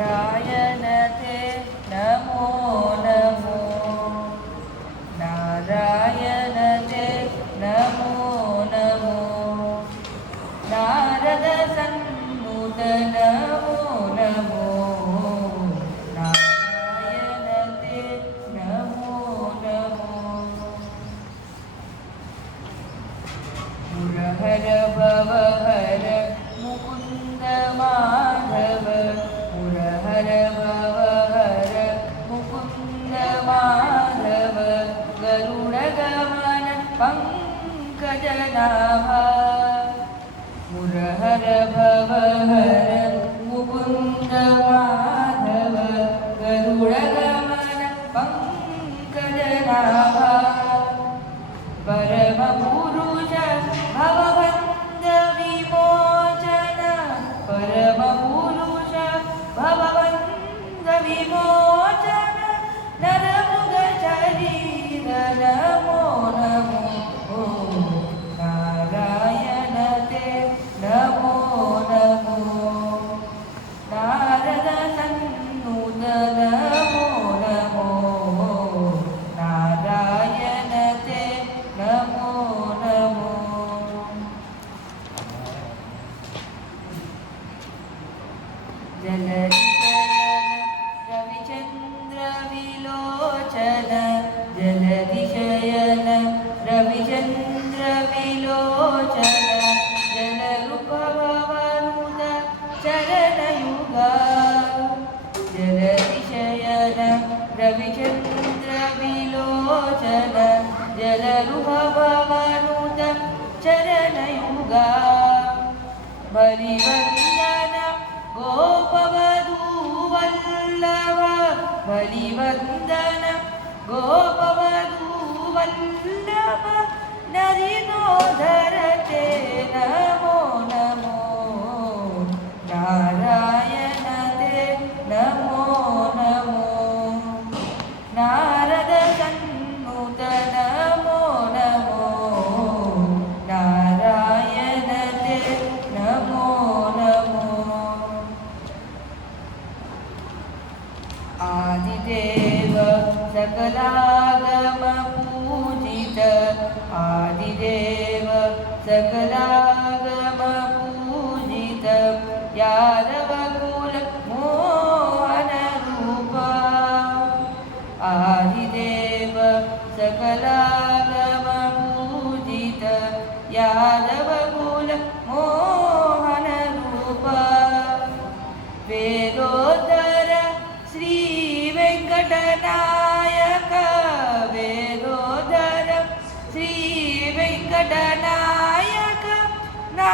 नारायण ते नमो नमो नारायण ते नमो नमो नारद सन्नुत नमो नमो नारायण ते नमो नमो मुरहर भवहर मुकुन्द माधव मुरहर भवहर मुकुन्द माधव गरुडगमन पङ्कजनाभा मुरहर भवहर मुकुन्द माधव गरुडगमन पङ्कजनाभा परमपुरुष भवबन्ध विमोचन परमपुरुष भवबन्ध विमोचन नरमुग शरीर नमो नमो नारायण ते नमो नमो नारद सन्नुत नमो नमो नारायण ते नमो नमो जलधिशयन रविचन्द्र विलोचन जलधिशयन रविचन्द्र विलोचन जलरूपभवनुत चरणयुगा जलधिशयन रविचन्द्र विलोचन जलरूपभवनुत चरणयुगा बलिवन्दन गोपवधूवल्लभ बलिवन्दन गोपवधूवल्लभ नरिनोधर ते नमो नमो नारायण ते नमो नमो नारद सन्नुत नमो नमो नारायण ते नमो नमो आदिदेव सकलागम पूजित आदिदेव सकलागम पूजित यादवकुल मोहन रूप आदिदेव सकलागम पूजित यादवकुल मोहन रूप वेदोदर श्री वेंकटनायक वेदोदर श्री वेंकटनायक ना